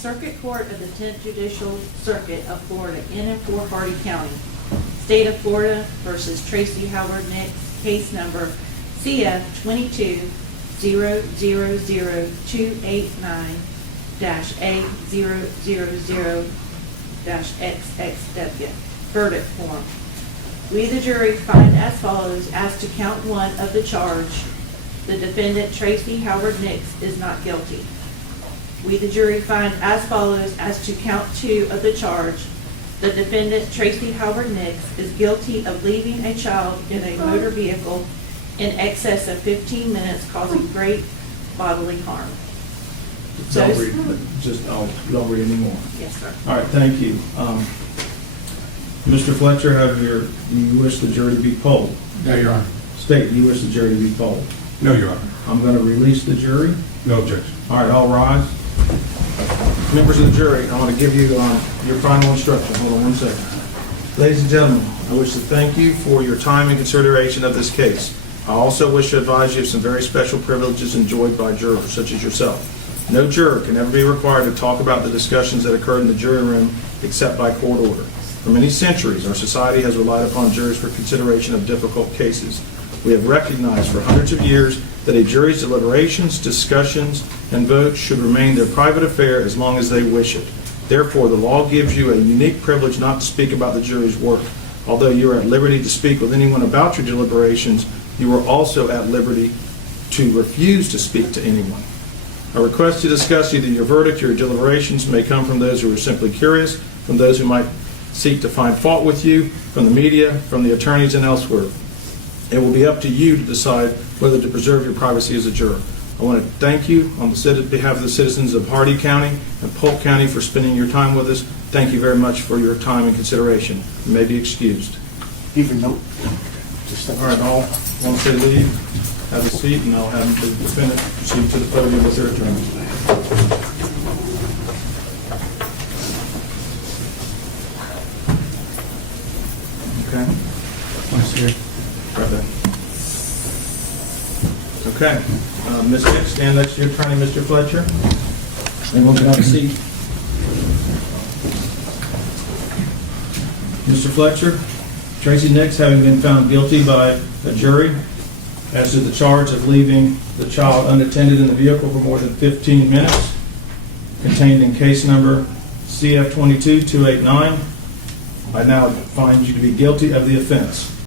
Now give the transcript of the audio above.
Circuit Court of the 10th Judicial Circuit of Florida in and for Hardy County, State of Florida versus Tracey Howard Nix, case number CF 22-000289-A000-XXW. Verdict form. We, the jury, find as follows as to count one of the charge: the defendant, Tracey Howard Nix, is not guilty. We, the jury, find as follows as to count two of the charge: the defendant, Tracey Howard Nix, is guilty of leaving a child in a motor vehicle in excess of 15 minutes, causing great bodily harm. Don't read anymore. Yes, sir. All right, thank you. Mr. Fletcher, you wish the jury to be polled? No, Your Honor. State, you wish the jury to be polled? No, Your Honor. I'm going to release the jury. No objection. All right, all rise. Members of the jury, I want to give you your final instruction. Hold on one second. Ladies and gentlemen, I wish to thank you for your time and consideration of this case. I also wish to advise you of some very special privileges enjoyed by jurors such as yourself. No juror can ever be required to talk about the discussions that occurred in the jury room except by court order. For many centuries, our society has relied upon juries for consideration of difficult cases. We have recognized for hundreds of years that a jury's deliberations, discussions, and votes should remain their private affair as long as they wish it. Therefore, the law gives you a unique privilege not to speak about the jury's work. Although you are at liberty to speak with anyone about your deliberations, you are also at liberty to refuse to speak to anyone. A request to discuss either your verdict or your deliberations may come from those who are simply curious, from those who might seek to find fault with you, from the media, from the attorneys, and elsewhere. It will be up to you to decide whether to preserve your privacy as a juror. I want to thank you on behalf of the citizens of Hardy County and Polk County for spending your time with us. Thank you very much for your time and consideration. You may be excused. Even though. All right, all once they leave, have a seat, and I'll have the defendant proceed to the podium with their attorney. Okay. Right there. Okay. Ms. Hicks, stand next to your attorney, Mr. Fletcher. Everyone can have a seat. Mr. Fletcher, Tracey Nix, having been found guilty by a jury as to the charge of leaving the child unattended in the vehicle for more than 15 minutes, contained in case number CF 22-289, I now find you to be guilty of the offense.